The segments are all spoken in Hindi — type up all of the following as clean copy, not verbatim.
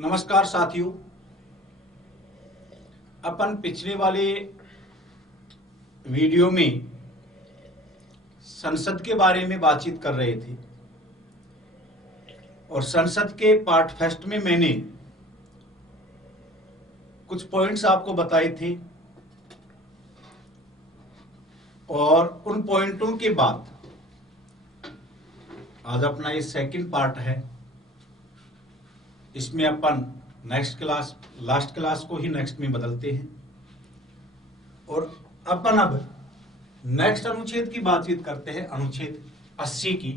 नमस्कार साथियों, अपन पिछले वाले वीडियो में संसद के बारे में बातचीत कर रहे थे और संसद के पार्ट फर्स्ट में मैंने कुछ पॉइंट्स आपको बताए थे और उन पॉइंटों के बाद आज अपना ये सेकंड पार्ट है। इसमें अपन लास्ट क्लास को ही नेक्स्ट में बदलते हैं और अपन अब नेक्स्ट अनुच्छेद की बातचीत करते हैं, अनुच्छेद 80 की,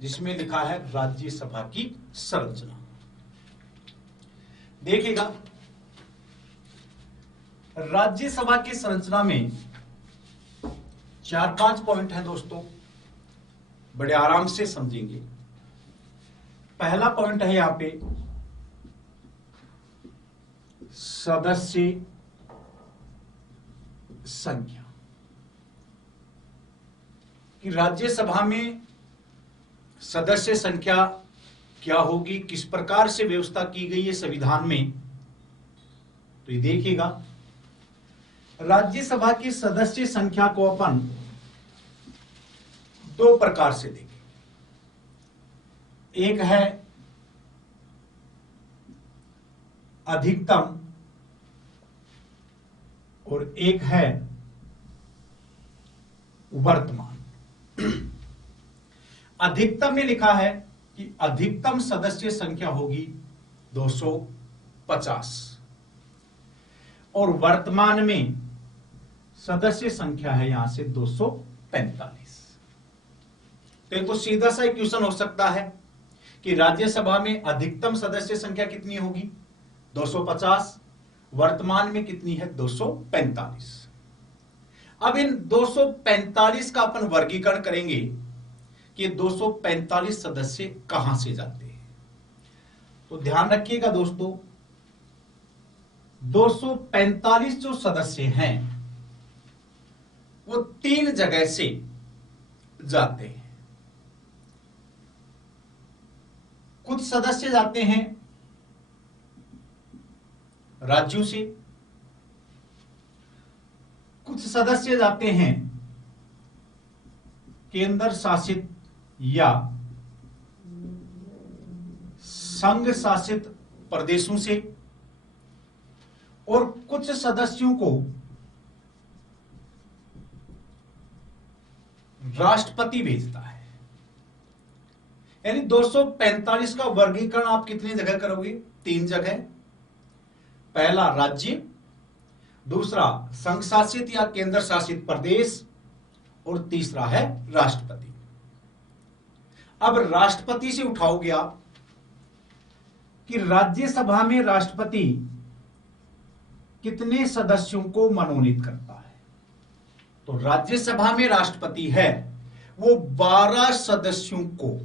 जिसमें लिखा है राज्यसभा की संरचना। देखिएगा, राज्यसभा की संरचना में 4-5 पॉइंट हैं दोस्तों, बड़े आराम से समझेंगे। पहला पॉइंट है यहां पे सदस्य संख्या, कि राज्यसभा में सदस्य संख्या क्या होगी, किस प्रकार से व्यवस्था की गई है संविधान में। तो ये देखिएगा, राज्यसभा की सदस्य संख्या को अपन 2 प्रकार से देखें। एक है अधिकतम और एक है वर्तमान। अधिकतम में लिखा है कि अधिकतम सदस्य संख्या होगी 250 और वर्तमान में सदस्य संख्या है यहां से 245। तो एक तो सीधा सा क्वेश्चन हो सकता है कि राज्यसभा में अधिकतम सदस्य संख्या कितनी होगी 250, वर्तमान में कितनी है 245। अब इन 245 का अपन वर्गीकरण करेंगे कि 245 सदस्य कहां से जाते हैं। तो ध्यान रखिएगा दोस्तों, 245 जो सदस्य हैं वो 3 जगह से जाते हैं। कुछ सदस्य जाते हैं राज्यों से, कुछ सदस्य जाते हैं केंद्र शासित या संघ शासित प्रदेशों से, और कुछ सदस्यों को राष्ट्रपति भेजता है। यानी 245 का वर्गीकरण आप कितनी जगह करोगे? 3 जगह। पहला राज्य, दूसरा संघ शासित या केंद्र शासित प्रदेश, और तीसरा है राष्ट्रपति। अब राष्ट्रपति से उठाओगे आप कि राज्यसभा में राष्ट्रपति कितने सदस्यों को मनोनीत करता है। तो राज्यसभा में राष्ट्रपति है वो 12 सदस्यों को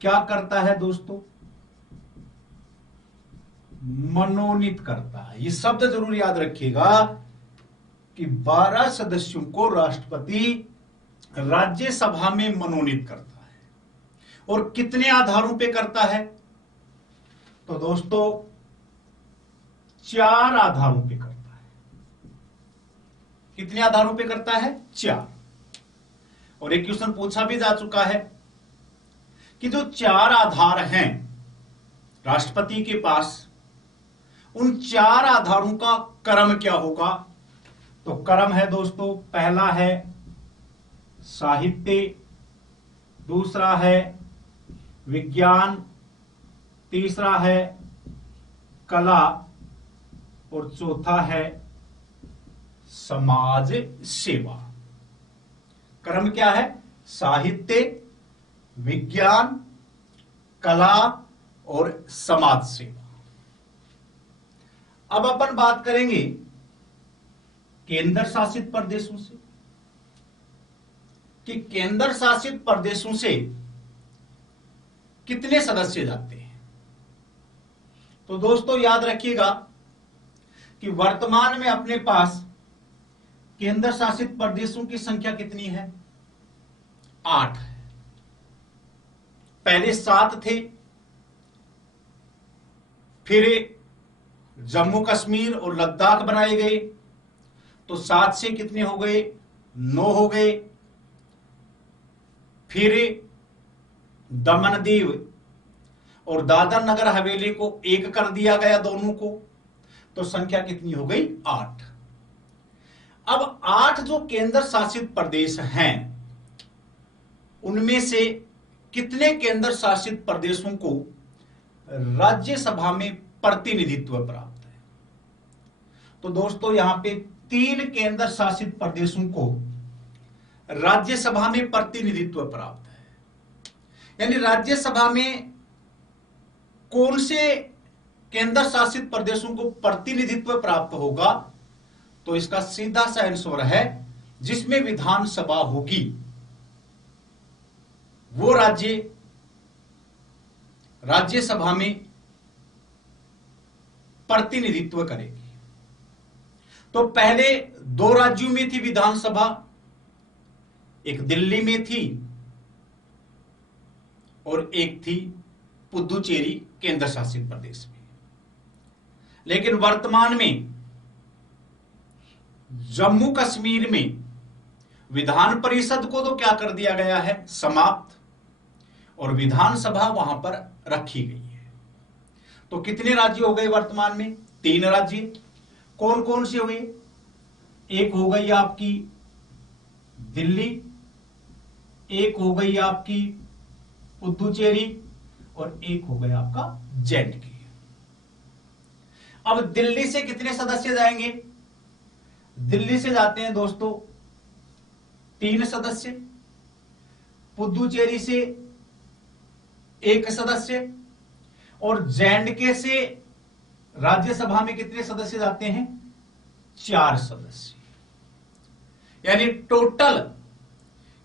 क्या करता है दोस्तों? मनोनीत करता है। ये शब्द जरूर याद रखिएगा कि 12 सदस्यों को राष्ट्रपति राज्यसभा में मनोनीत करता है। और कितने आधारों पे करता है? तो दोस्तों 4 आधारों पे करता है। कितने आधारों पे करता है? 4। और एक क्वेश्चन पूछा भी जा चुका है कि जो 4 आधार हैं राष्ट्रपति के पास, उन 4 आधारों का क्रम क्या होगा? तो क्रम है दोस्तों, पहला है साहित्य, दूसरा है विज्ञान, तीसरा है कला, और चौथा है समाज सेवा। क्रम क्या है? साहित्य, विज्ञान, कला और समाज सेवा। अब अपन बात करेंगे केंद्र शासित प्रदेशों से, कि केंद्र शासित प्रदेशों से कितने सदस्य जाते हैं। तो दोस्तों याद रखिएगा कि वर्तमान में अपने पास केंद्र शासित प्रदेशों की संख्या कितनी है? 8 है। पहले 7 थे, फिर जम्मू कश्मीर और लद्दाख बनाए गए, तो 7 से कितने हो गए, 9 हो गए। फिर दमन दीव और दादर नगर हवेली को एक कर दिया गया दोनों को, तो संख्या कितनी हो गई, 8। अब 8 जो केंद्र शासित प्रदेश हैं, उनमें से कितने केंद्र शासित प्रदेशों को राज्यसभा में प्रतिनिधित्व प्राप्त है? तो दोस्तों यहां पे 3 केंद्र शासित प्रदेशों को राज्यसभा में प्रतिनिधित्व प्राप्त है। यानी राज्यसभा में कौन से केंद्र शासित प्रदेशों को प्रतिनिधित्व प्राप्त होगा? तो इसका सीधा सा आंसर है जिसमें विधानसभा होगी वो राज्य राज्यसभा में प्रतिनिधित्व करेगी। तो पहले 2 राज्यों में थी विधानसभा, एक दिल्ली में थी और एक थी पुदुचेरी केंद्र शासित प्रदेश में। लेकिन वर्तमान में जम्मू कश्मीर में विधान परिषद को तो क्या कर दिया गया है, समाप्त, और विधानसभा वहां पर रखी गई है। तो कितने राज्य हो गए वर्तमान में? 3 राज्य। कौन कौन से हुए? एक हो गई आपकी दिल्ली, एक हो गई आपकी पुदुचेरी और एक हो गया आपका जे-एंड-के। अब दिल्ली से कितने सदस्य जाएंगे? दिल्ली से जाते हैं दोस्तों 3 सदस्य, पुदुचेरी से 1 सदस्य और जे-एंड-के से राज्यसभा में कितने सदस्य जाते हैं? 4 सदस्य। यानी टोटल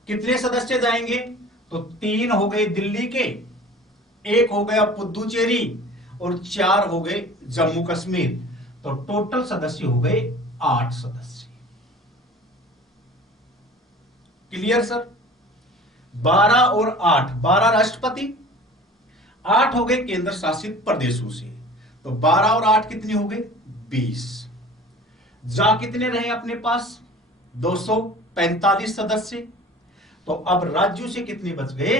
कितने सदस्य जाएंगे? तो 3 हो गए दिल्ली के, 1 हो गया पुदुचेरी और 4 हो गए जम्मू कश्मीर। तो टोटल सदस्य हो गए 8 सदस्य। Clear sir? 12 और 8, 12 राष्ट्रपति, 8 हो गए केंद्र शासित प्रदेशों से। तो 12 और 8 कितने हो गए? 20। जा कितने रहे अपने पास? 245 सदस्य। तो अब राज्यों से कितने बच गए?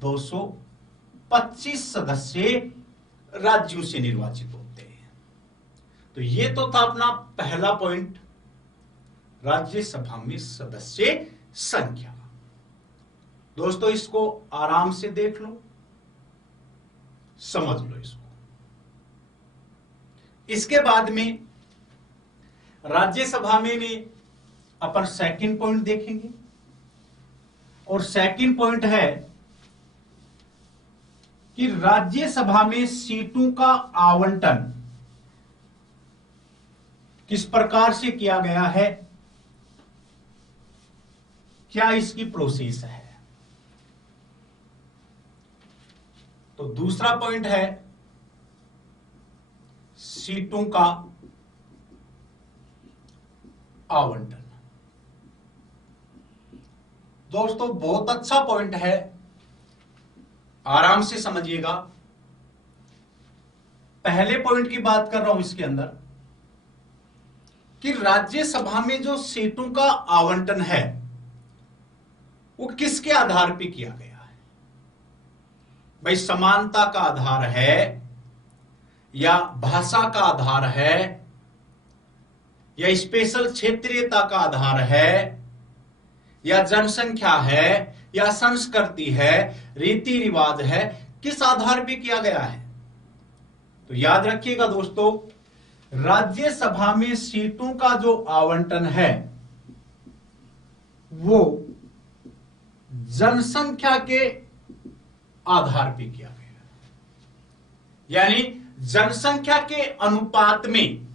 225 सदस्य राज्यों से निर्वाचित होते हैं। तो ये तो था अपना पहला पॉइंट, राज्यसभा में सदस्य संख्या। दोस्तों इसको आराम से देख लो, समझ लो इसको। इसके बाद में राज्यसभा में भी अपन सेकंड पॉइंट देखेंगे, और सेकंड पॉइंट है कि राज्यसभा में सीटों का आवंटन किस प्रकार से किया गया है, क्या इसकी प्रोसेस है। तो दूसरा पॉइंट है सीटों का आवंटन। दोस्तों बहुत अच्छा पॉइंट है, आराम से समझिएगा। पहले पॉइंट की बात कर रहा हूं इसके अंदर कि राज्यसभा में जो सीटों का आवंटन है वो किसके आधार पर किया गया है? भाई समानता का आधार है, या भाषा का आधार है, या स्पेशल क्षेत्रीयता का आधार है, या जनसंख्या है, या संस्कृति है, रीति रिवाज है, किस आधार पर किया गया है? तो याद रखिएगा दोस्तों, राज्यसभा में सीटों का जो आवंटन है वो जनसंख्या के आधार पर किया गया है। यानी जनसंख्या के अनुपात में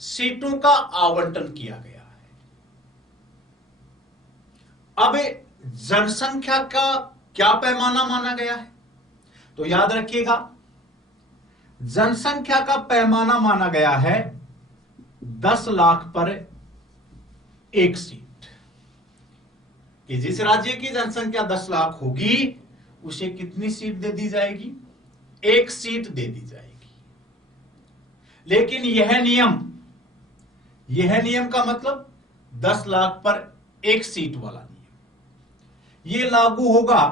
सीटों का आवंटन किया गया है। अब जनसंख्या का क्या पैमाना माना गया है? तो याद रखिएगा, जनसंख्या का पैमाना माना गया है 10 लाख पर 1 सीट, कि जिस राज्य की जनसंख्या 10 लाख होगी उसे कितनी सीट दे दी जाएगी? 1 सीट दे दी जाएगी। लेकिन यह नियम का मतलब 10 लाख पर एक सीट वाला नियम, यह लागू होगा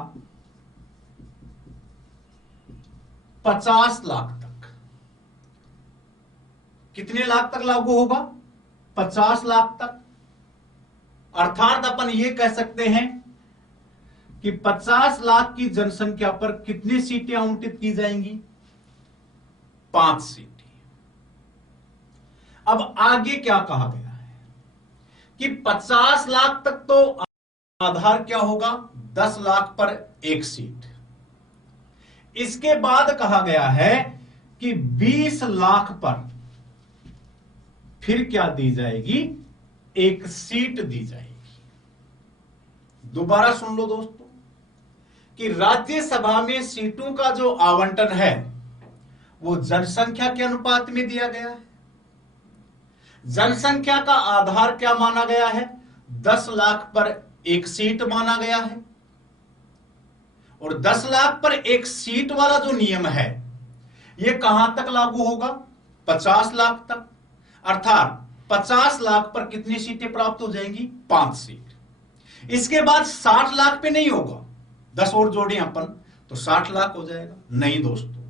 50 लाख तक। कितने लाख तक लागू होगा? 50 लाख तक। अर्थात अपन यह कह सकते हैं कि 50 लाख की जनसंख्या पर कितनी सीटें आवंटित की जाएंगी? 5 सीटें। अब आगे क्या कहा गया है कि 50 लाख तक तो आधार क्या होगा? 10 लाख पर एक सीट। इसके बाद कहा गया है कि 20 लाख पर फिर क्या दी जाएगी? एक सीट दी जाएगी। दोबारा सुन लो दोस्तों कि राज्यसभा में सीटों का जो आवंटन है वो जनसंख्या के अनुपात में दिया गया है। जनसंख्या का आधार क्या माना गया है? 10 लाख पर एक सीट माना गया है। और 10 लाख पर एक सीट वाला जो नियम है यह कहां तक लागू होगा? 50 लाख तक। अर्थात 50 लाख पर कितनी सीटें प्राप्त हो जाएंगी? 5 सीट। इसके बाद 60 लाख पे नहीं होगा, 10 और जोड़े अपन तो 60 लाख हो जाएगा। नहीं दोस्तों,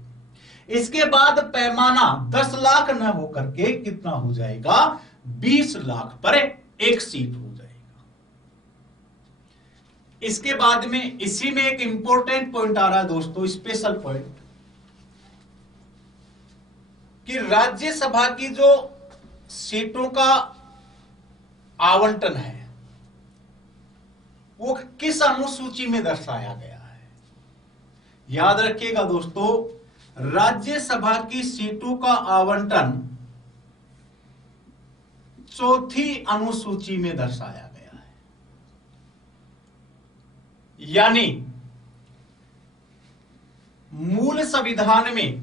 इसके बाद पैमाना 10 लाख न होकर के कितना हो जाएगा? 20 लाख पर एक सीट हो जाएगा। इसके बाद में इसी में एक इंपॉर्टेंट पॉइंट आ रहा है दोस्तों, स्पेशल पॉइंट, कि राज्यसभा की जो सीटों का आवंटन है वो किस अनुसूची में दर्शाया गया है? याद रखिएगा दोस्तों, राज्यसभा की सीटों का आवंटन चौथी अनुसूची में दर्शाया गया है। यानी मूल संविधान में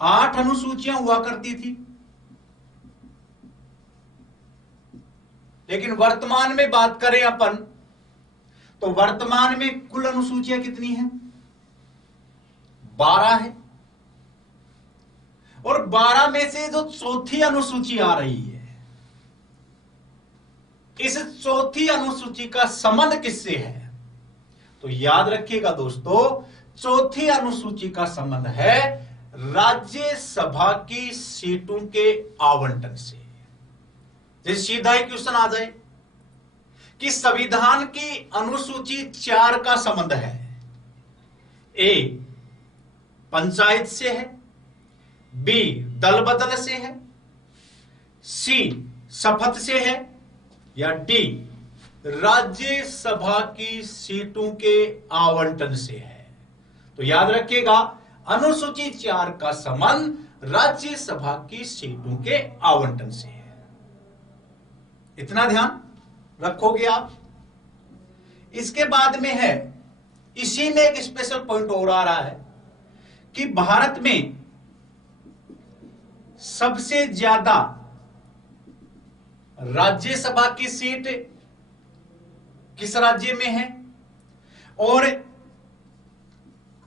8 अनुसूचियां हुआ करती थी, लेकिन वर्तमान में बात करें अपन तो वर्तमान में कुल अनुसूचियां कितनी हैं? 12 है। और 12 में से जो चौथी अनुसूची आ रही है, इस चौथी अनुसूची का संबंध किससे है? तो याद रखिएगा दोस्तों, चौथी अनुसूची का संबंध है राज्यसभा की सीटों के आवंटन से। जैसे सीधा ही क्वेश्चन आ जाए कि संविधान की अनुसूची 4 का संबंध है, ए पंचायत से है, बी दल बदल से है, सी शपथ से है, या डी राज्यसभा की सीटों के आवंटन से है। तो याद रखिएगा, अनुसूची 4 का संबंध राज्यसभा की सीटों के आवंटन से है। इतना ध्यान रखोगे आप। इसके बाद में है, इसी में एक स्पेशल पॉइंट और आ रहा है कि भारत में सबसे ज्यादा राज्यसभा की सीट किस राज्य में है और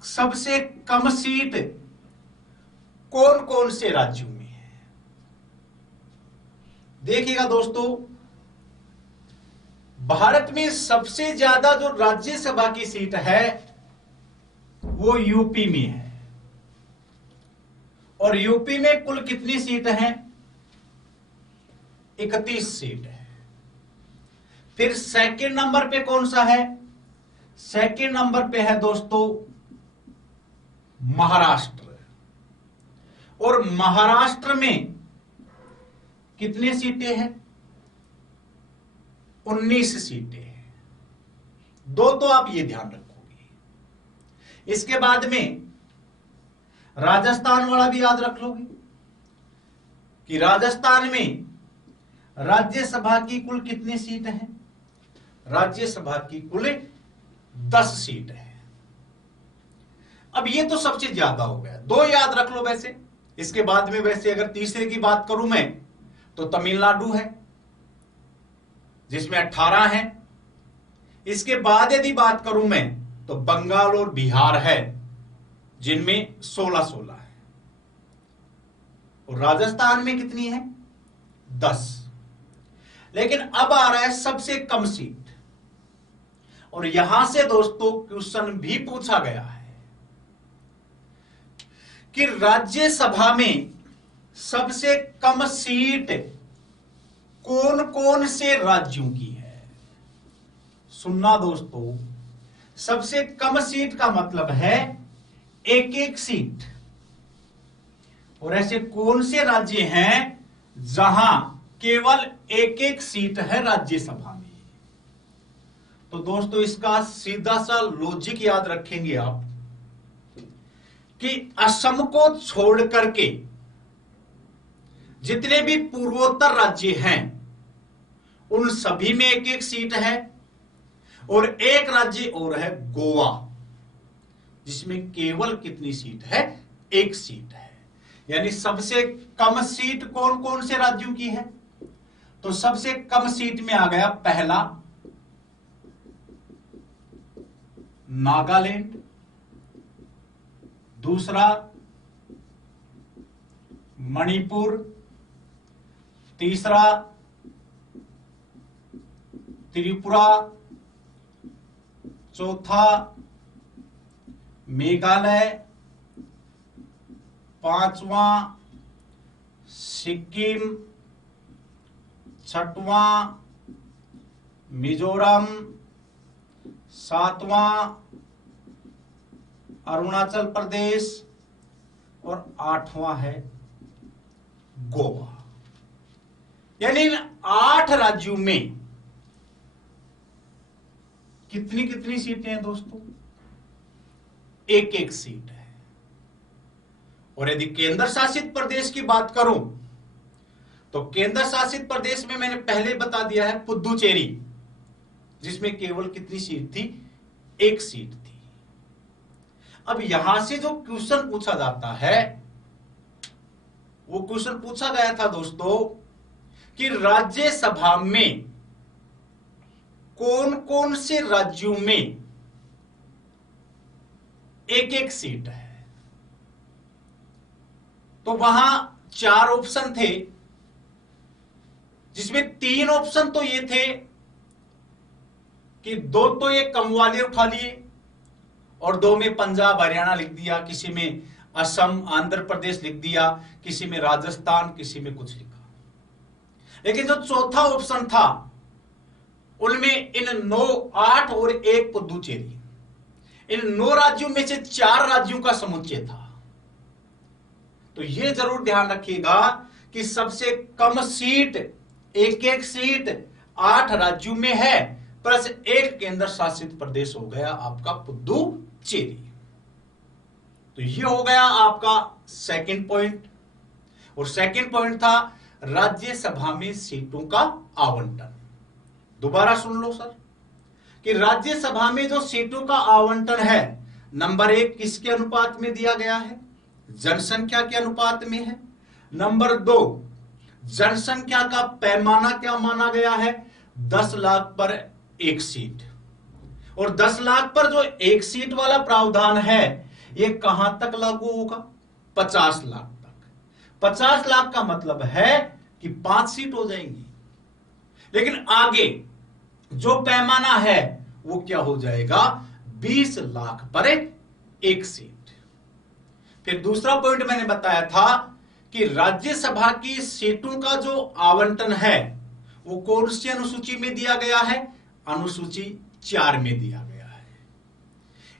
सबसे कम सीट कौन कौन से राज्यों में है। देखिएगा दोस्तों, भारत में सबसे ज्यादा जो राज्यसभा की सीट है वो यूपी में है। और यूपी में कुल कितनी सीट हैं? 31 सीट है। फिर सेकंड नंबर पे कौन सा है? सेकंड नंबर पे है दोस्तों महाराष्ट्र। और महाराष्ट्र में कितनी सीटें हैं? 19 सीटें हैं। दो तो आप ये ध्यान रखोगे। इसके बाद में राजस्थान वाला भी याद रख लोगे कि राजस्थान में राज्यसभा की कुल कितनी सीट है? राज्यसभा की कुल 10 सीट है। अब ये तो सबसे ज्यादा हो गया, 2 याद रख लो वैसे। इसके बाद में वैसे अगर तीसरे की बात करूं मैं तो तमिलनाडु है जिसमें 18 है। इसके बाद यदि बात करूं मैं तो बंगाल और बिहार है जिनमें 16-16 है। और राजस्थान में कितनी है? 10। लेकिन अब आ रहा है सबसे कम सीट, और यहां से दोस्तों क्वेश्चन भी पूछा गया है कि राज्यसभा में सबसे कम सीट कौन कौन से राज्यों की है। सुनना दोस्तों, सबसे कम सीट का मतलब है एक एक सीट, और ऐसे कौन से राज्य हैं जहां केवल एक एक सीट है राज्यसभा में। तो दोस्तों इसका सीधा सा लॉजिक याद रखेंगे आप कि असम को छोड़ करके जितने भी पूर्वोत्तर राज्य हैं उन सभी में एक एक सीट है, और एक राज्य और है गोवा, जिसमें केवल कितनी सीट है? एक सीट है। यानी सबसे कम सीट कौन कौन से राज्यों की है? तो सबसे कम सीट में आ गया पहला नागालैंड, दूसरा मणिपुर, तीसरा त्रिपुरा, चौथा मेघालय, पांचवा सिक्किम, छठवां मिजोरम, सातवां अरुणाचल प्रदेश, और आठवां है गोवा। यानी इन 8 राज्यों में कितनी कितनी सीटें हैं दोस्तों? एक एक सीट है। और यदि केंद्र शासित प्रदेश की बात करूं तो केंद्र शासित प्रदेश में मैंने पहले बता दिया है पुदुचेरी, जिसमें केवल कितनी सीट थी? एक सीट थी। अब यहां से जो क्वेश्चन पूछा जाता है वो क्वेश्चन पूछा गया था दोस्तों कि राज्यसभा में कौन कौन से राज्यों में एक एक सीट है। तो वहां 4 ऑप्शन थे, जिसमें 3 ऑप्शन तो ये थे कि 2 तो ये कम वाले उठा लिए और 2 में पंजाब हरियाणा लिख दिया, किसी में असम आंध्र प्रदेश लिख दिया, किसी में राजस्थान, किसी में कुछ लिखा। लेकिन जो चौथा ऑप्शन था उनमें इन 9, 8 और 1 पुदुचेरी, इन 9 राज्यों में से 4 राज्यों का समुच्चय था। तो यह जरूर ध्यान रखिएगा कि सबसे कम सीट, एक एक सीट 8 राज्यों में है, प्लस 1 केंद्र शासित प्रदेश हो गया आपका पुदुचेरी। तो यह हो गया आपका सेकंड पॉइंट। और सेकंड पॉइंट था राज्यसभा में सीटों का आवंटन। दोबारा सुन लो सर कि राज्यसभा में जो सीटों का आवंटन है, नंबर 1 किसके अनुपात में दिया गया है? जनसंख्या के अनुपात में है। नंबर 2, जनसंख्या का पैमाना क्या माना गया है? 10 लाख पर 1 सीट। और 10 लाख पर जो 1 सीट वाला प्रावधान है ये कहां तक लागू होगा? 50 लाख तक। 50 लाख का मतलब है कि 5 सीट हो जाएंगी। लेकिन आगे जो पैमाना है वो क्या हो जाएगा? 20 लाख पर 1 सीट। फिर दूसरा पॉइंट मैंने बताया था कि राज्यसभा की सीटों का जो आवंटन है वो कौन सी अनुसूची में दिया गया है? अनुसूची 4 में दिया गया है।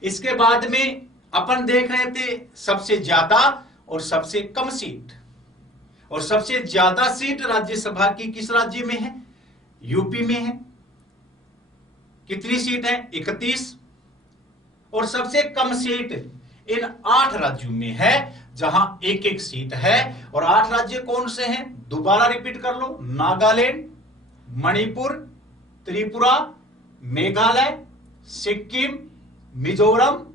इसके बाद में अपन देख रहे थे सबसे ज्यादा और सबसे कम सीट। और सबसे ज्यादा सीट राज्यसभा की किस राज्य में है? यूपी में है। कितनी सीट है? 31। और सबसे कम सीट इन 8 राज्यों में है जहां एक एक सीट है। और 8 राज्य कौन से हैं? दोबारा रिपीट कर लो, नागालैंड, मणिपुर, त्रिपुरा, मेघालय, सिक्किम, मिजोरम,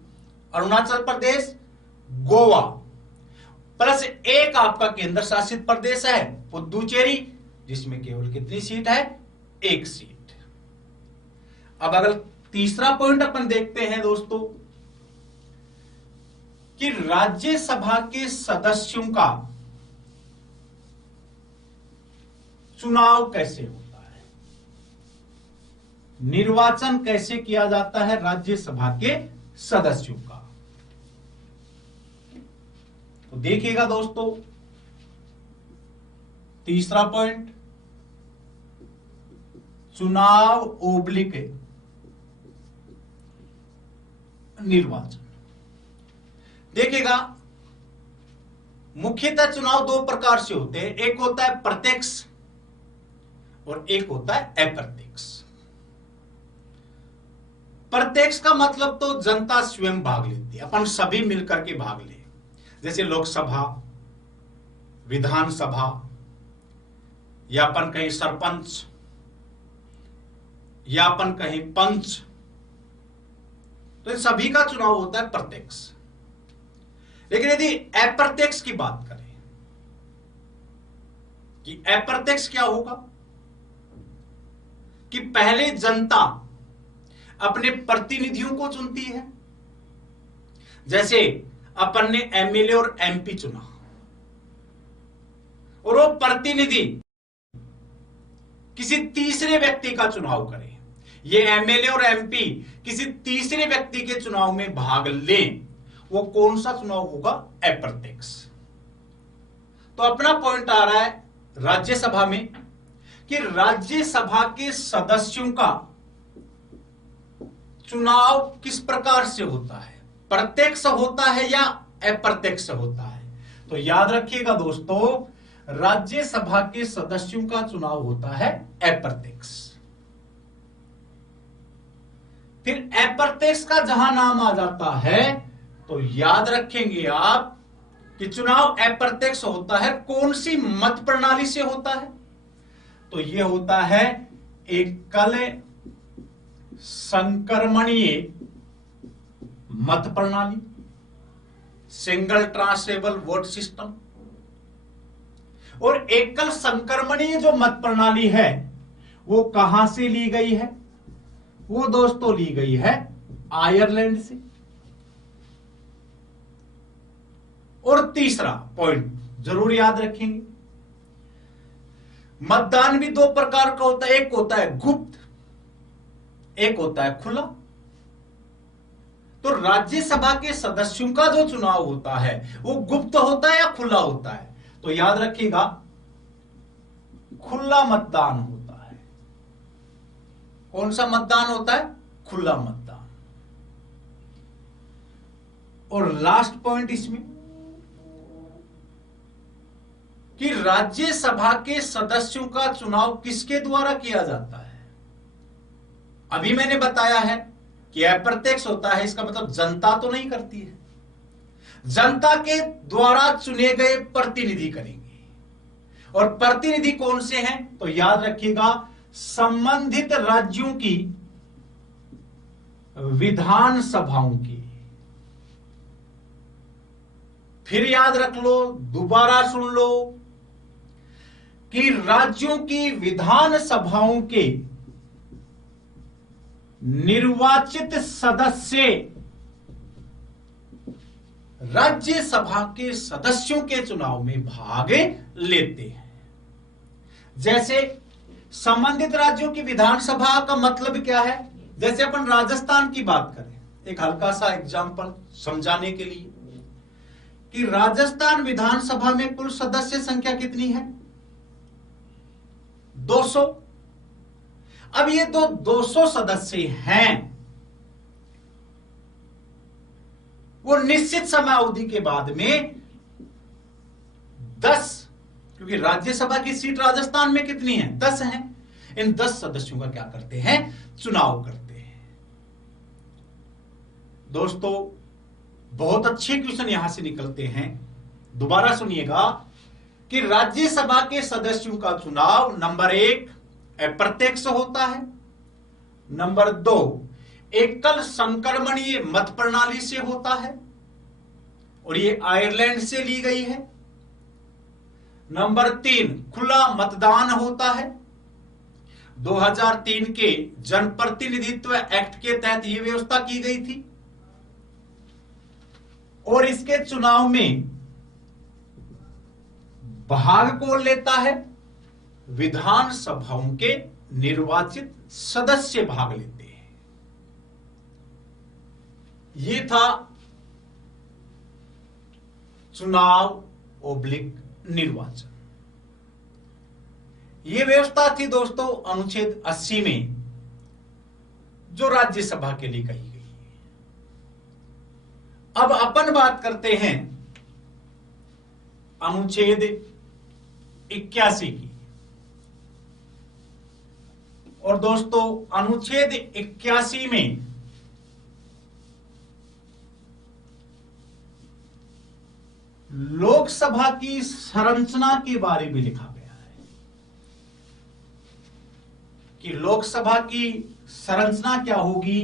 अरुणाचल प्रदेश, गोवा, प्लस 1 आपका केंद्र शासित प्रदेश है पुदुचेरी, जिसमें केवल कितनी सीट है? 1 सीट। अब अगर तीसरा पॉइंट अपन देखते हैं दोस्तों कि राज्यसभा के सदस्यों का चुनाव कैसे होता है, निर्वाचन कैसे किया जाता है राज्यसभा के सदस्यों का। तो देखिएगा दोस्तों, तीसरा पॉइंट, चुनाव ओब्लिक निर्वाचन। देखिएगा, मुख्यतः चुनाव दो प्रकार से होते हैं, एक होता है प्रत्यक्ष और एक होता है अप्रत्यक्ष। प्रत्यक्ष का मतलब तो जनता स्वयं भाग लेती है, अपन सभी मिलकर के भाग ले, जैसे लोकसभा, विधानसभा, या अपन कहीं सरपंच, या अपन कहीं पंच, तो इन सभी का चुनाव होता है प्रत्यक्ष। लेकिन यदि अप्रत्यक्ष की बात करें कि अप्रत्यक्ष क्या होगा, कि पहले जनता अपने प्रतिनिधियों को चुनती है, जैसे अपन ने एमएलए और एमपी चुना, और वो प्रतिनिधि किसी तीसरे व्यक्ति का चुनाव करे, ये एमएलए और एमपी किसी तीसरे व्यक्ति के चुनाव में भाग लें, वो कौन सा चुनाव होगा, अप्रत्यक्ष। तो अपना पॉइंट आ रहा है राज्यसभा में कि राज्यसभा के सदस्यों का चुनाव किस प्रकार से होता है, प्रत्यक्ष होता है या अप्रत्यक्ष होता है। तो याद रखिएगा दोस्तों, राज्यसभा के सदस्यों का चुनाव होता है अप्रत्यक्ष। फिर अप्रत्यक्ष का जहां नाम आ जाता है तो याद रखेंगे आप कि चुनाव अप्रत्यक्ष होता है कौन सी मत प्रणाली से होता है, तो यह होता है एकल संक्रमणीय मत प्रणाली, सिंगल ट्रांसफरेबल वोट सिस्टम। और एकल संक्रमणीय जो मत प्रणाली है वो कहां से ली गई है, वो दोस्तों ली गई है आयरलैंड से। और तीसरा पॉइंट जरूर याद रखेंगे, मतदान भी दो प्रकार का होता है, एक होता है गुप्त, एक होता है खुला। तो राज्यसभा के सदस्यों का जो चुनाव होता है वो गुप्त होता है या खुला होता है, तो याद रखिएगा खुला मतदान होता है। कौन सा मतदान होता है, खुला मतदान। और लास्ट पॉइंट इसमें कि राज्यसभा के सदस्यों का चुनाव किसके द्वारा किया जाता है। अभी मैंने बताया है कि अप्रत्यक्ष होता है, इसका मतलब जनता तो नहीं करती है, जनता के द्वारा चुने गए प्रतिनिधि करेंगे। और प्रतिनिधि कौन से हैं, तो याद रखिएगा संबंधित राज्यों की विधानसभाओं की। फिर याद रख लो, दोबारा सुन लो कि राज्यों की विधानसभाओं के निर्वाचित सदस्य राज्यसभा के सदस्यों के चुनाव में भाग लेते हैं। जैसे संबंधित राज्यों की विधानसभा का मतलब क्या है, जैसे अपन राजस्थान की बात करें, एक हल्का सा एग्जांपल समझाने के लिए, कि राजस्थान विधानसभा में कुल सदस्य संख्या कितनी है, 200। अब ये 200 सदस्य हैं, वो निश्चित समय अवधि के बाद में 10, क्योंकि राज्यसभा की सीट राजस्थान में कितनी है, 10 हैं, इन 10 सदस्यों का क्या करते हैं, चुनाव करते हैं। दोस्तों बहुत अच्छे क्वेश्चन यहां से निकलते हैं, दोबारा सुनिएगा कि राज्यसभा के सदस्यों का चुनाव नंबर 1 अप्रत्यक्ष होता है, नंबर 2 एकल संक्रमणीय मत प्रणाली से होता है और ये आयरलैंड से ली गई है, नंबर 3 खुला मतदान होता है। 2003 के जनप्रतिनिधित्व एक्ट के तहत यह व्यवस्था की गई थी और इसके चुनाव में भाग कौन लेता है, विधानसभाओं के निर्वाचित सदस्य भाग लेते हैं। ये था चुनाव ओब्लिक निर्वाचन। ये व्यवस्था थी दोस्तों अनुच्छेद 80 में, जो राज्यसभा के लिए कही गई है। अब अपन बात करते हैं अनुच्छेद 81 की। और दोस्तों अनुच्छेद 81 में लोकसभा की संरचना के बारे में लिखा गया है कि लोकसभा की संरचना क्या होगी।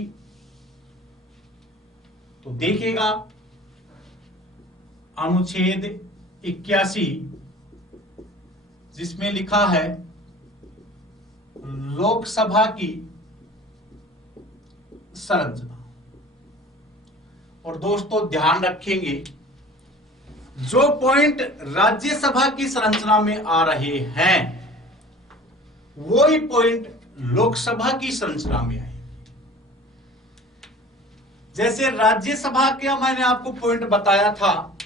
तो देखिएगा अनुच्छेद 81 जिसमें लिखा है लोकसभा की संरचना। और दोस्तों ध्यान रखेंगे जो पॉइंट राज्यसभा की संरचना में आ रहे हैं वही पॉइंट लोकसभा की संरचना में आए। जैसे राज्यसभा का मैंने आपको पॉइंट बताया था,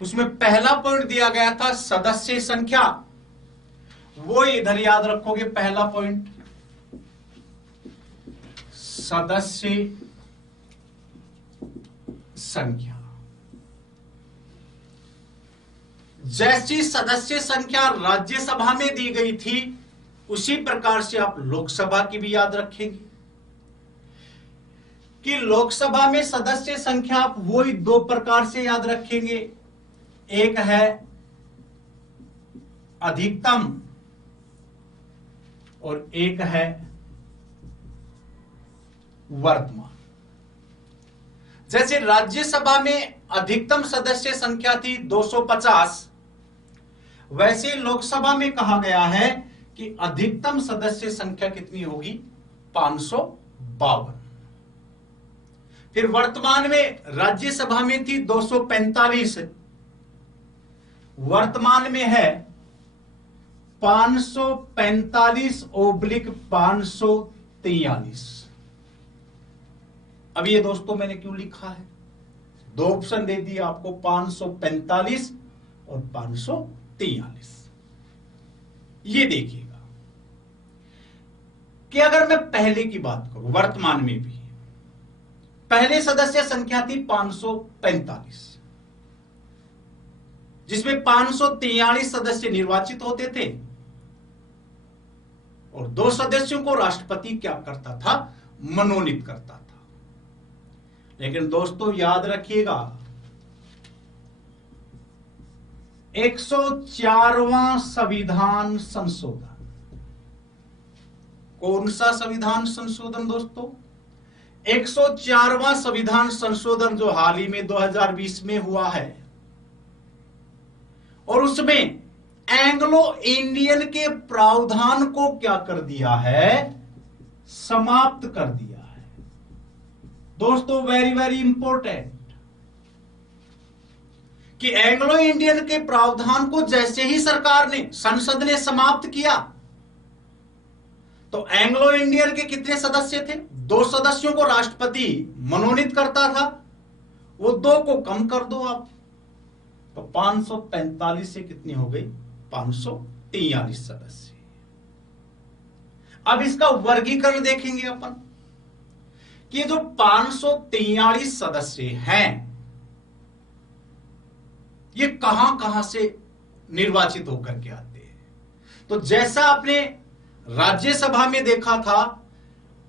उसमें पहला पॉइंट दिया गया था सदस्य संख्या। वो इधर याद रखोगे, पहला पॉइंट सदस्य संख्या। जैसी सदस्य संख्या राज्यसभा में दी गई थी उसी प्रकार से आप लोकसभा की भी याद रखेंगे कि लोकसभा में सदस्य संख्या आप वही दो प्रकार से याद रखेंगे। एक है अधिकतम और एक है वर्तमान। जैसे राज्यसभा में अधिकतम सदस्य संख्या थी 250, वैसे लोकसभा में कहा गया है कि अधिकतम सदस्य संख्या कितनी होगी, 552। फिर वर्तमान में राज्यसभा में थी 245, वर्तमान में है 545/543। अब ये दोस्तों मैंने क्यों लिखा है, दो ऑप्शन दे दिए आपको, 545 और 543। ये देखिएगा कि अगर मैं पहले की बात करूं, वर्तमान में भी पहले सदस्य संख्या थी 545, जिसमें 543 सदस्य निर्वाचित होते थे और 2 सदस्यों को राष्ट्रपति क्या करता था, मनोनीत करता था। लेकिन दोस्तों याद रखिएगा 104वां संविधान संशोधन, कौन सा संविधान संशोधन दोस्तों, 104वां संविधान संशोधन जो हाल ही में 2020 में हुआ है, और उसमें एंग्लो इंडियन के प्रावधान को क्या कर दिया है, समाप्त कर दिया है। दोस्तों वेरी वेरी इंपॉर्टेंट कि एंग्लो इंडियन के प्रावधान को जैसे ही सरकार ने, संसद ने समाप्त किया तो एंग्लो इंडियन के कितने सदस्य थे, 2 सदस्यों को राष्ट्रपति मनोनीत करता था, वो 2 को कम कर दो आप, तो 545 से कितनी हो गई, 543 सदस्य। अब इसका वर्गीकरण देखेंगे अपन कि जो 543 सदस्य हैं ये कहां कहां से निर्वाचित होकर के आते हैं। तो जैसा आपने राज्यसभा में देखा था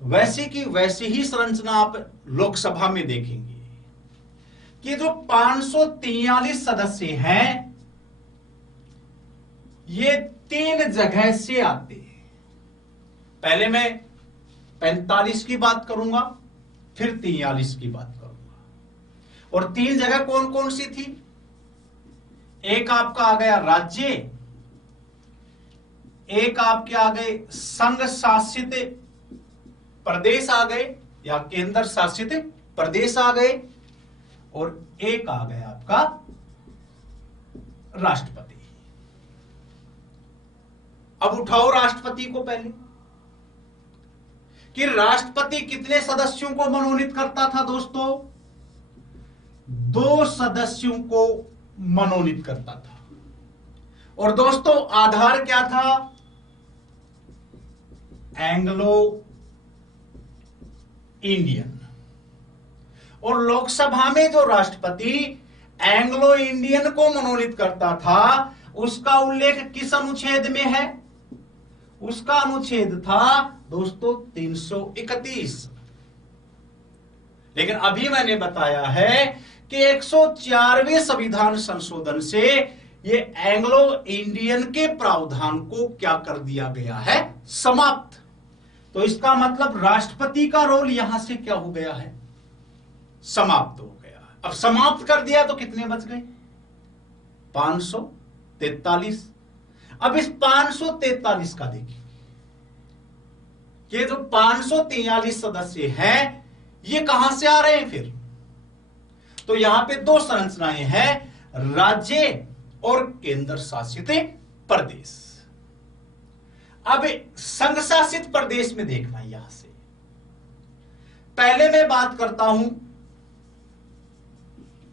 वैसे की वैसी ही संरचना आप लोकसभा में देखेंगे कि जो 543 सदस्य हैं ये 3 जगह से आते हैं। पहले मैं 45 की बात करूंगा, फिर 43 की बात करूंगा। और 3 जगह कौन कौन सी थी, एक आपका आ गया राज्य, एक आपके आ गए संघ शासित प्रदेश आ गए या केंद्र शासित प्रदेश आ गए, और एक आ गया आपका राष्ट्रपति। अब उठाओ राष्ट्रपति को पहले, कि राष्ट्रपति कितने सदस्यों को मनोनीत करता था दोस्तों? 2 सदस्यों को मनोनीत करता था। और दोस्तों आधार क्या था? Anglo Indian. और लोकसभा में जो राष्ट्रपति एंग्लो इंडियन को मनोनीत करता था, उसका उल्लेख किस अनुच्छेद में है? उसका अनुच्छेद था दोस्तों 331। लेकिन अभी मैंने बताया है कि 104वें संविधान संशोधन से ये एंग्लो इंडियन के प्रावधान को क्या कर दिया गया है? समाप्त। तो इसका मतलब राष्ट्रपति का रोल यहां से क्या हो गया है? समाप्त हो गया। अब समाप्त कर दिया तो कितने बच गए? 543। अब इस 543 का देखिए, ये जो 543 सदस्य हैं, ये कहां से आ रहे हैं फिर? तो यहां पे 2 संरचनाएं हैं, राज्य और केंद्र शासित प्रदेश। अब संघ शासित प्रदेश में देखना है। यहां से पहले मैं बात करता हूं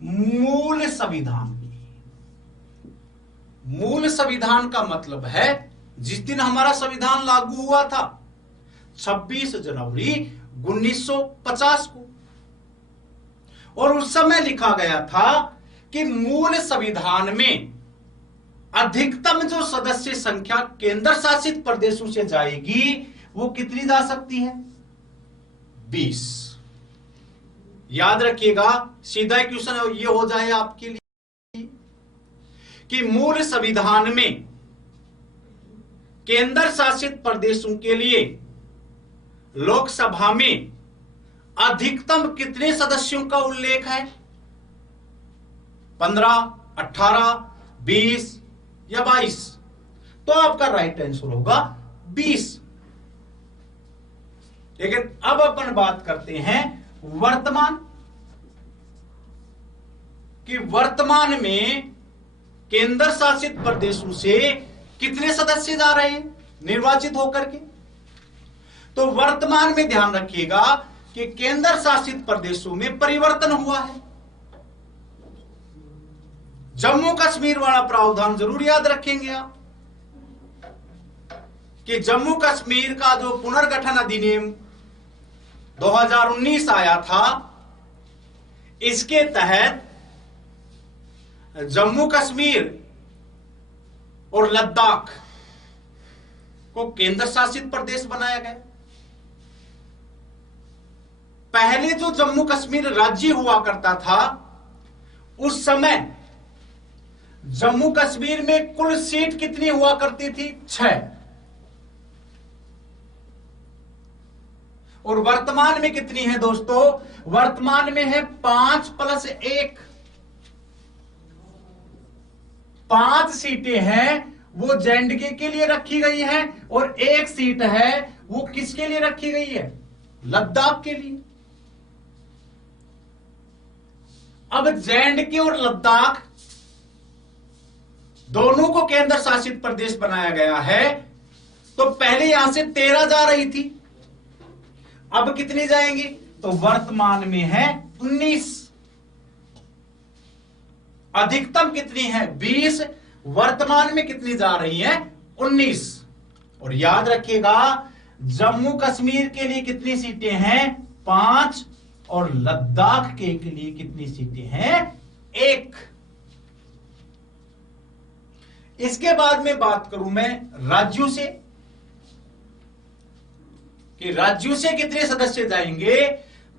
मूल संविधान की। मूल संविधान का मतलब है जिस दिन हमारा संविधान लागू हुआ था 26 जनवरी 1950 को, और उस समय लिखा गया था कि मूल संविधान में अधिकतम जो सदस्य संख्या केंद्र शासित प्रदेशों से जाएगी वो कितनी जा सकती है? 20। याद रखिएगा, सीधा क्वेश्चन ये हो जाए आपके लिए कि मूल संविधान में केंद्र शासित प्रदेशों के लिए लोकसभा में अधिकतम कितने सदस्यों का उल्लेख है? 15, 18, 20 या 22? तो आपका राइट आंसर होगा 20। लेकिन अब अपन बात करते हैं वर्तमान कि वर्तमान में केंद्र शासित प्रदेशों से कितने सदस्य जा रहे हैं निर्वाचित होकर के? तो वर्तमान में ध्यान रखिएगा कि केंद्र शासित प्रदेशों में परिवर्तन हुआ है। जम्मू कश्मीर वाला प्रावधान जरूर याद रखेंगे आप कि जम्मू कश्मीर का जो पुनर्गठन अधिनियम 2019 आया था, इसके तहत जम्मू कश्मीर और लद्दाख को केंद्र शासित प्रदेश बनाया गया। पहले जो जम्मू कश्मीर राज्य हुआ करता था, उस समय जम्मू कश्मीर में कुल सीट कितनी हुआ करती थी? 6। और वर्तमान में कितनी है दोस्तों? वर्तमान में है 5+1। 5 सीटें हैं वो जेएंडके के लिए रखी गई है, और 1 सीट है वो किसके लिए रखी गई है? लद्दाख के लिए। अब जेएंडके और लद्दाख दोनों को केंद्र शासित प्रदेश बनाया गया है, तो पहले यहां से 13 जा रही थी, अब कितनी जाएंगी? तो वर्तमान में है 19। अधिकतम कितनी है? 20। वर्तमान में कितनी जा रही है? 19। और याद रखिएगा, जम्मू कश्मीर के लिए कितनी सीटें हैं? 5। और लद्दाख के लिए कितनी सीटें हैं? 1। इसके बाद में बात करूं मैं राज्यों से कि राज्यों से कितने सदस्य जाएंगे,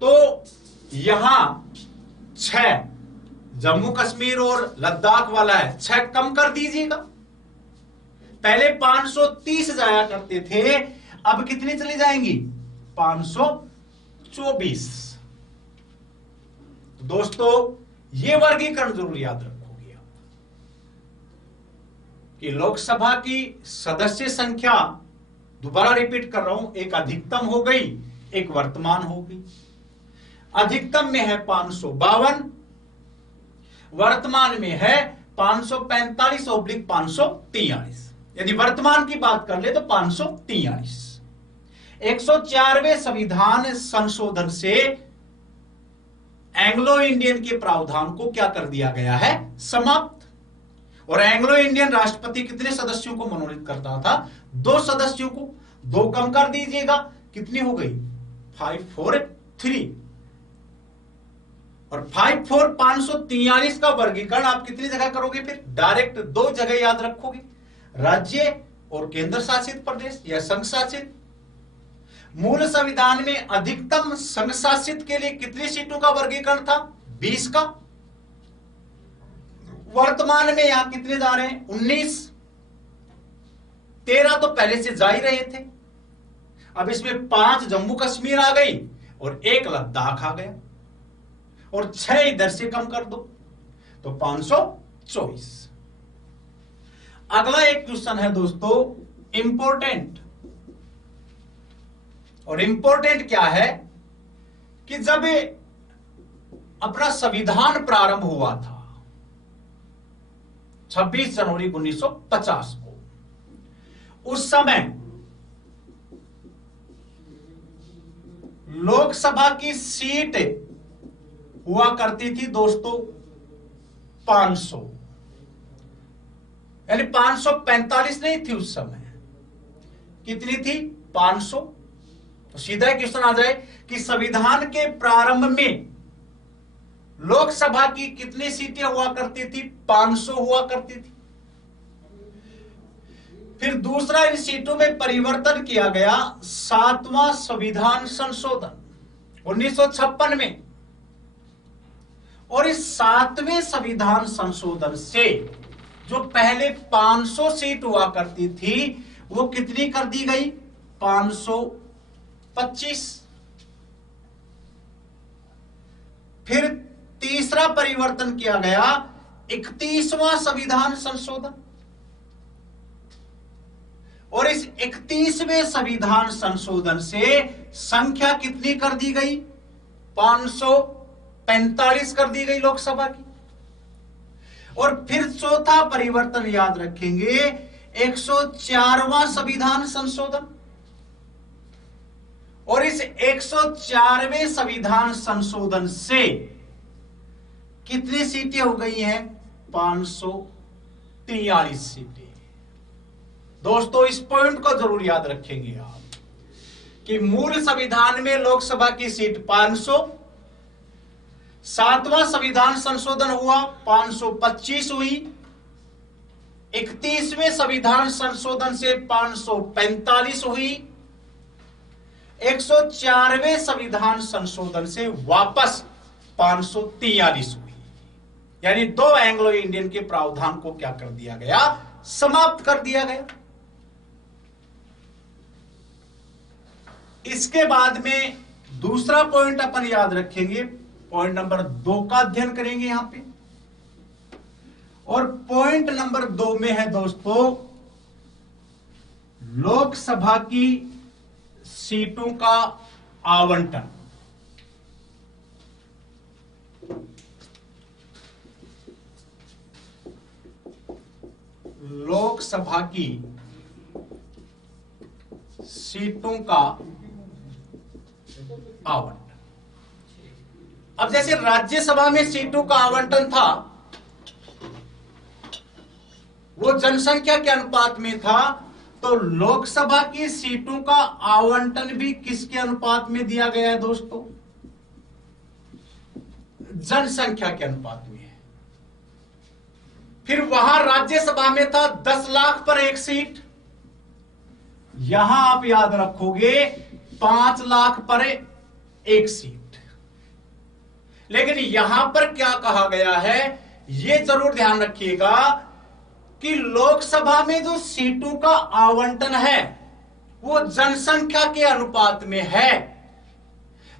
तो यहां 6 जम्मू कश्मीर और लद्दाख वाला है, 6 कम कर दीजिएगा। पहले 530 जाया करते थे, अब कितनी चली जाएंगी? 524। दोस्तों ये वर्गीकरण जरूर याद रखोगे आप कि लोकसभा की सदस्य संख्या, दोबारा रिपीट कर रहा हूं, एक अधिकतम हो गई, एक वर्तमान हो गई। अधिकतम में है 552, वर्तमान में है 545/543। यदि वर्तमान की बात कर ले तो 543। 104वें संविधान संशोधन से एंग्लो इंडियन के प्रावधान को क्या कर दिया गया है, समाप्त। और एंग्लो इंडियन राष्ट्रपति कितने सदस्यों को मनोनीत करता था, 2 सदस्यों को। 2 कम कर दीजिएगा, कितनी हो गई, 5 4 3। और 5 4 543 का वर्गीकरण आप कितनी जगह करोगे, फिर डायरेक्ट 2 जगह याद रखोगे, राज्य और केंद्र शासित प्रदेश या संघ शासित। मूल संविधान में अधिकतम संघ शासित के लिए कितनी सीटों का वर्गीकरण था, 20 का। वर्तमान में यहां कितने जा रहे हैं, 19। 13 तो पहले से जा ही रहे थे, अब इसमें 5 जम्मू कश्मीर आ गई और 1 लद्दाख आ गया, और 6 इधर से कम कर दो तो 524। अगला एक क्वेश्चन है दोस्तों, इंपॉर्टेंट। और इंपॉर्टेंट क्या है कि जब अपना संविधान प्रारंभ हुआ था 26 जनवरी 1950 को, उस समय लोकसभा की सीट हुआ करती थी दोस्तों 500, यानी 545 नहीं थी उस समय, कितनी थी, 500। तो सीधा क्वेश्चन आ जाए कि संविधान के प्रारंभ में लोकसभा की कितनी सीटें हुआ करती थी, 500 हुआ करती थी। फिर दूसरा, इन सीटों में परिवर्तन किया गया 7वां संविधान संशोधन 1956 में, और इस 7वें संविधान संशोधन से जो पहले 500 सीट हुआ करती थी वो कितनी कर दी गई, 525। फिर तीसरा परिवर्तन किया गया 31वां संविधान संशोधन, और इस 31वें संविधान संशोधन से संख्या कितनी कर दी गई, 545 कर दी गई लोकसभा की। और फिर चौथा परिवर्तन याद रखेंगे 104वां संविधान संशोधन, और इस 104वें संविधान संशोधन से कितनी सीटें हो गई हैं, 543 सीटें। दोस्तों इस पॉइंट को जरूर याद रखेंगे आप कि मूल संविधान में लोकसभा की सीट 500, 7वां संविधान संशोधन हुआ 525 हुई, 31वें संविधान संशोधन से 545 हुई, 104वें संविधान संशोधन से वापस 543 हुई। यानी 2 एंग्लो इंडियन के प्रावधान को क्या कर दिया गया, समाप्त कर दिया गया। इसके बाद में दूसरा पॉइंट अपन याद रखेंगे, पॉइंट नंबर 2 का अध्ययन करेंगे यहां पे। और पॉइंट नंबर 2 में है दोस्तों लोकसभा की सीटों का आवंटन। लोकसभा की सीटों का आवंटन। अब जैसे राज्यसभा में सीटों का आवंटन था वो जनसंख्या के अनुपात में था, तो लोकसभा की सीटों का आवंटन भी किसके अनुपात में दिया गया है दोस्तों, जनसंख्या के अनुपात में है। फिर वहां राज्यसभा में था 10 लाख पर 1 सीट, यहां आप याद रखोगे 5 लाख पर 1 सीट। लेकिन यहां पर क्या कहा गया है यह जरूर ध्यान रखिएगा कि लोकसभा में जो सीटों का आवंटन है वो जनसंख्या के अनुपात में है,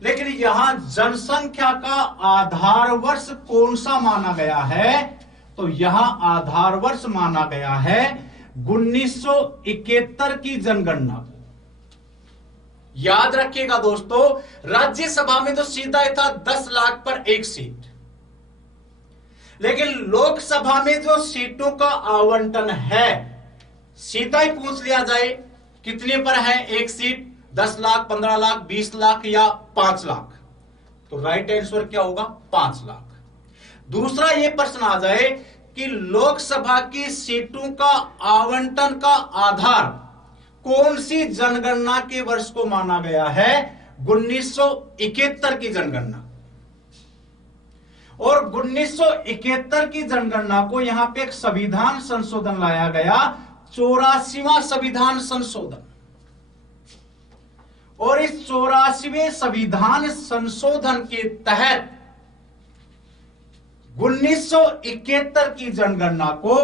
लेकिन यहां जनसंख्या का आधार वर्ष कौन सा माना गया है, तो यहां आधार वर्ष माना गया है 1971 की जनगणना को। याद रखिएगा दोस्तों, राज्यसभा में तो सीधा था 10 लाख पर 1 सीट, लेकिन लोकसभा में जो सीटों का आवंटन है सीधा ही पूछ लिया जाए कितने पर है एक सीट, 10 लाख, 15 लाख, 20 लाख या 5 लाख, तो राइट आंसर क्या होगा? 5 लाख। दूसरा ये प्रश्न आ जाए कि लोकसभा की सीटों का आवंटन का आधार कौन सी जनगणना के वर्ष को माना गया है? 1971 की जनगणना। और 1971 की जनगणना को यहां पे एक संविधान संशोधन लाया गया, 84वां संविधान संशोधन। और इस 84वें संविधान संशोधन के तहत 1971 की जनगणना को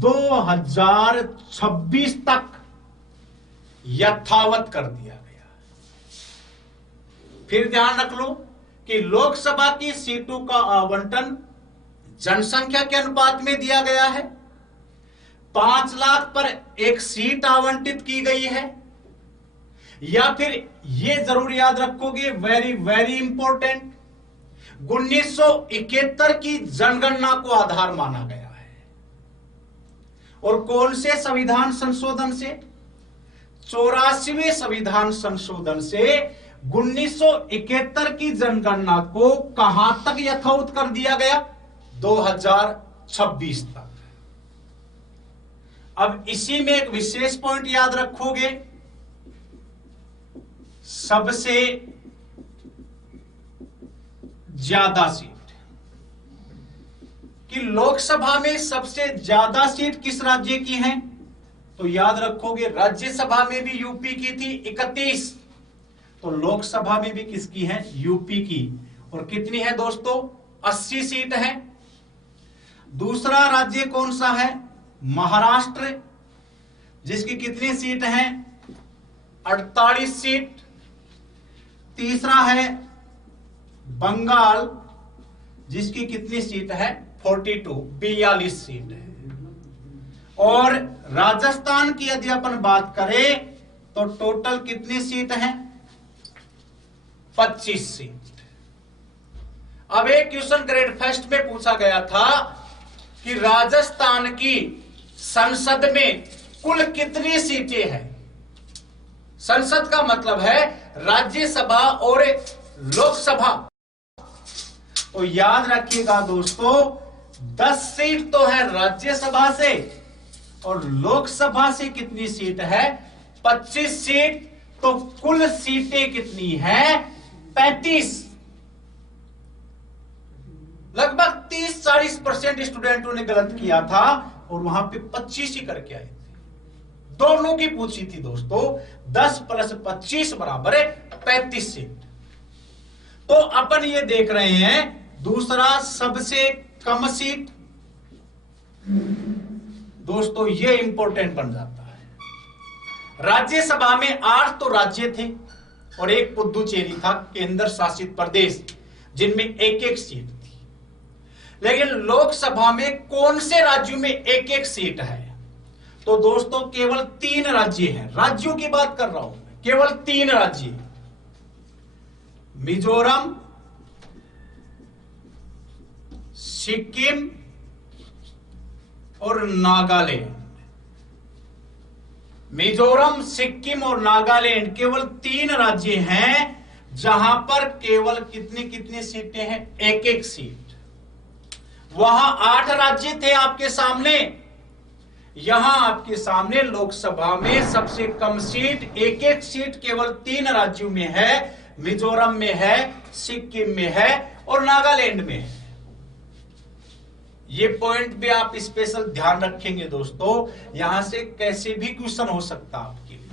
2026 तक यथावत कर दिया गया। फिर ध्यान रख लो कि लोकसभा की सीटों का आवंटन जनसंख्या के अनुपात में दिया गया है। 5 लाख पर एक सीट आवंटित की गई है, या फिर यह जरूर याद रखोगे, वेरी वेरी इंपॉर्टेंट, 1971 की जनगणना को आधार माना गया है। और कौन से संविधान संशोधन से? 84वें संविधान संशोधन से 1971 की जनगणना को कहां तक यथावत कर दिया गया? 2026 तक। अब इसी में एक विशेष पॉइंट याद रखोगे, सबसे ज्यादा सीट, कि लोकसभा में सबसे ज्यादा सीट किस राज्य की हैं? तो याद रखोगे राज्यसभा में भी यूपी की थी 31, तो लोकसभा में भी किसकी है? यूपी की। और कितनी है दोस्तों? 80 सीट है। दूसरा राज्य कौन सा है? महाराष्ट्र, जिसकी कितनी सीट है? 48 सीट। तीसरा है बंगाल, जिसकी कितनी सीट है? 42 सीट है। और राजस्थान की यदि अपन बात करें तो टोटल कितनी सीट है? 25 सीट। अब एक क्वेश्चन ग्रेड फर्स्ट में पूछा गया था कि राजस्थान की संसद में कुल कितनी सीटें हैं? संसद का मतलब है राज्यसभा और लोकसभा। तो याद रखिएगा दोस्तों, 10 सीट तो है राज्यसभा से, और लोकसभा से कितनी सीट है? 25 सीट। तो कुल सीटें कितनी है? 35। लगभग 30-40% स्टूडेंटों ने गलत किया था और वहां पे 25 ही करके आए थे। दोनों की पूछी थी दोस्तों, 10 + 25 बराबर है 35 सीट। तो अपन ये देख रहे हैं, दूसरा सबसे कम सीट दोस्तों, ये इंपॉर्टेंट बन जाता है। राज्यसभा में 8 तो राज्य थे और एक पुदुचेरी था, केंद्र शासित प्रदेश, जिनमें एक सीट थी। लेकिन लोकसभा में कौन से राज्यों में एक सीट है? तो दोस्तों केवल 3 राज्य हैं। राज्यों की बात कर रहा हूं, केवल 3 राज्य, मिजोरम, सिक्किम और नागालैंड। मिजोरम, सिक्किम और नागालैंड केवल 3 राज्य हैं जहां पर केवल कितनी कितनी सीटें हैं? एक सीट। वहां 8 राज्य थे आपके सामने, यहां आपके सामने लोकसभा में सबसे कम सीट, एक सीट केवल 3 राज्यों में है। मिजोरम में है, सिक्किम में है और नागालैंड में है। ये पॉइंट भी आप स्पेशल ध्यान रखेंगे दोस्तों, यहां से कैसे भी क्वेश्चन हो सकता आपके लिए।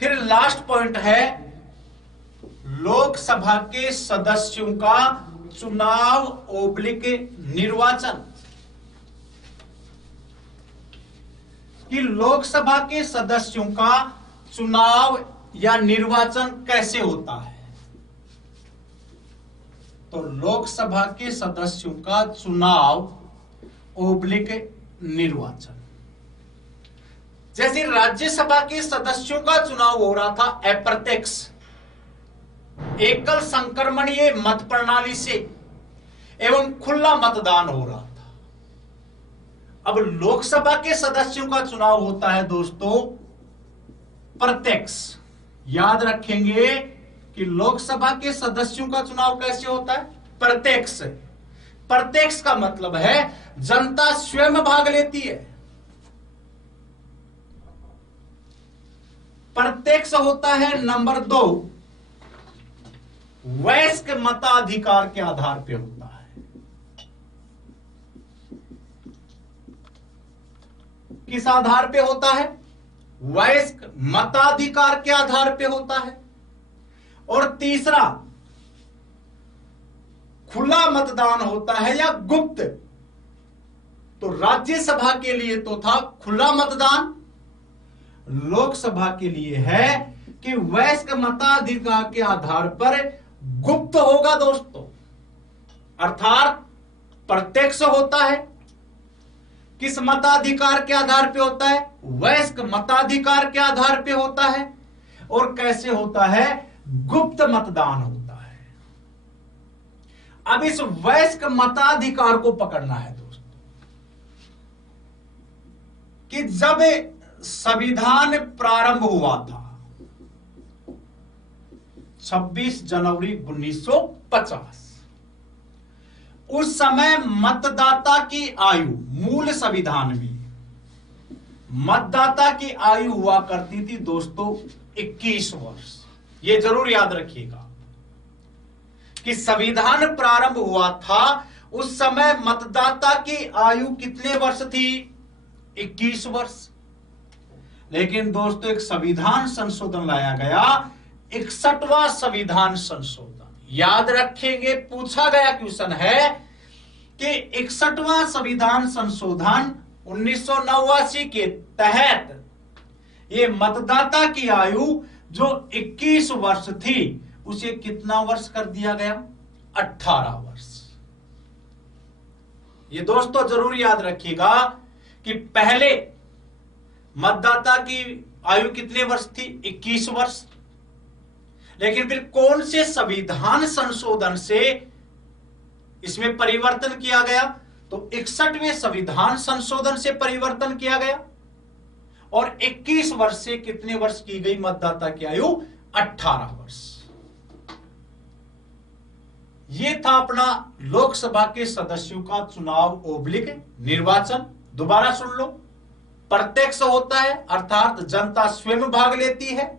फिर लास्ट पॉइंट है लोकसभा के सदस्यों का चुनाव ओब्लिक निर्वाचन, कि लोकसभा के सदस्यों का चुनाव या निर्वाचन कैसे होता है। तो लोकसभा के सदस्यों का चुनाव ओब्लिक निर्वाचन, जैसे राज्यसभा के सदस्यों का चुनाव हो रहा था अप्रत्यक्ष एकल संक्रमणीय मत प्रणाली से एवं खुला मतदान हो रहा था, अब लोकसभा के सदस्यों का चुनाव होता है दोस्तों प्रत्यक्ष। याद रखेंगे कि लोकसभा के सदस्यों का चुनाव कैसे होता है? प्रत्यक्ष। प्रत्यक्ष का मतलब है जनता स्वयं भाग लेती है। प्रत्यक्ष होता है नंबर 2 वयस्क मताधिकार के आधार पर होता है। किस आधार पे होता है? वयस्क मताधिकार के आधार पे होता है। और तीसरा खुला मतदान होता है या गुप्त। तो राज्यसभा के लिए तो था खुला मतदान, लोकसभा के लिए है कि वयस्क मताधिकार के आधार पर गुप्त होगा दोस्तों। अर्थात प्रत्यक्ष होता है, किस मताधिकार के आधार पे होता है? वयस्क मताधिकार के आधार पे होता है। और कैसे होता है? गुप्त मतदान होता है। अब इस वयस्क मताधिकार को पकड़ना है दोस्तों कि जब संविधान प्रारंभ हुआ था 26 जनवरी 1950, उस समय मतदाता की आयु मूल संविधान में मतदाता की आयु हुआ करती थी दोस्तों 21 वर्ष। ये जरूर याद रखिएगा कि संविधान प्रारंभ हुआ था उस समय मतदाता की आयु कितने वर्ष थी? 21 वर्ष। लेकिन दोस्तों एक संविधान संशोधन लाया गया, 61वां संविधान संशोधन। याद रखेंगे, पूछा गया क्वेश्चन है कि 61वां संविधान संशोधन 1989 के तहत ये मतदाता की आयु जो 21 वर्ष थी उसे कितना वर्ष कर दिया गया? 18 वर्ष। ये दोस्तों जरूर याद रखिएगा कि पहले मतदाता की आयु कितने वर्ष थी? 21 वर्ष। लेकिन फिर कौन से संविधान संशोधन से इसमें परिवर्तन किया गया? तो 61वें संविधान संशोधन से परिवर्तन किया गया और 21 वर्ष से कितने वर्ष की गई मतदाता की आयु? 18 वर्ष। यह था अपना लोकसभा के सदस्यों का चुनाव ओब्लिक निर्वाचन। दोबारा सुन लो, प्रत्यक्ष होता है अर्थात जनता स्वयं भाग लेती है।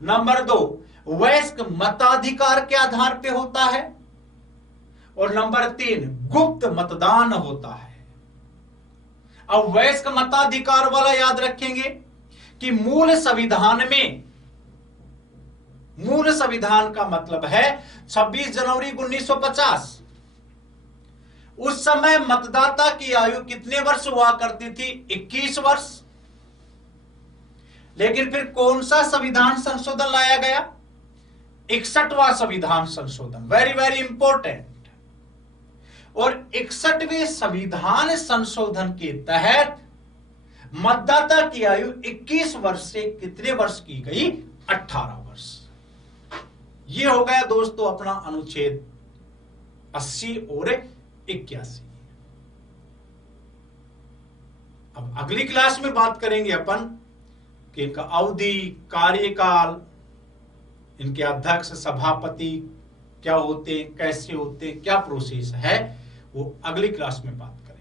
नंबर 2 वयस्क मताधिकार के आधार पे होता है। और नंबर 3 गुप्त मतदान होता है। अब वयस्क मताधिकार वाला याद रखेंगे कि मूल संविधान का मतलब है 26 जनवरी 1950। उस समय मतदाता की आयु कितने वर्ष हुआ करती थी? 21 वर्ष। लेकिन फिर कौन सा संविधान संशोधन लाया गया? 61वां संविधान संशोधन। Very very important. और 61वें संविधान संशोधन के तहत मतदाता की आयु 21 वर्ष से कितने वर्ष की गई? 18 वर्ष। यह हो गया दोस्तों अपना अनुच्छेद 80 और 81। अब अगली क्लास में बात करेंगे अपन कि इनका अवधि, कार्यकाल, इनके अध्यक्ष, सभापति क्या होते, कैसे होते, क्या प्रोसेस है, वो अगली क्लास में बात करेंगे।